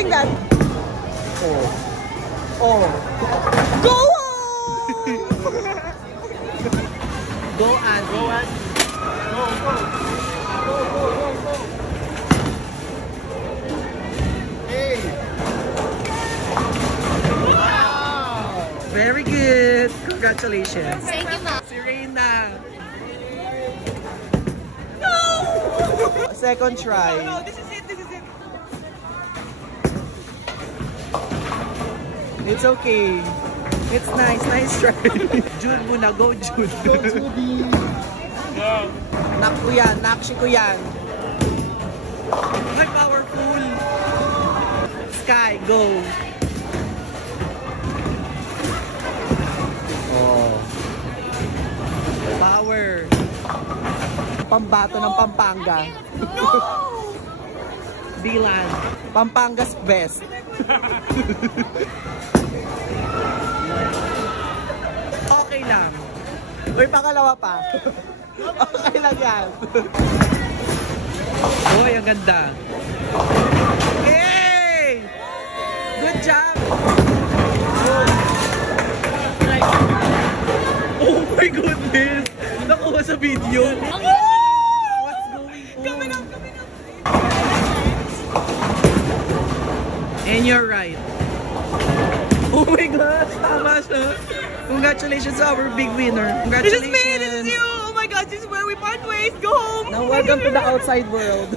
hitting that. Oh. Go home! Go, Andy. Go, Andy. Go. Hey. Wow. Very good. Congratulations. Thank you, Mom. Si Reina. No! Second try. No, this is it, this is it. It's okay. It's nice. Nice try. Jude muna. Go, Jude. Go, Judy. Knock ko yan. Nakshi ko yan. Ay, powerful. Sky, go. Oh. Power. Pambato ng Pampanga. No! Dylan. Pampanga's best. Okay lang. Uy, pangalawa pa. Okay lang yan. Uy, ang ganda. Hey! Good job! Oh my goodness! Nakuha sa video. What's going on? Coming up, coming up. And you're right. Oh my gosh, tama siya. Congratulations to our big winner. This is Congratulations. me, this is you. Oh my gosh, this is where we part ways. Go home. Now welcome to the outside world.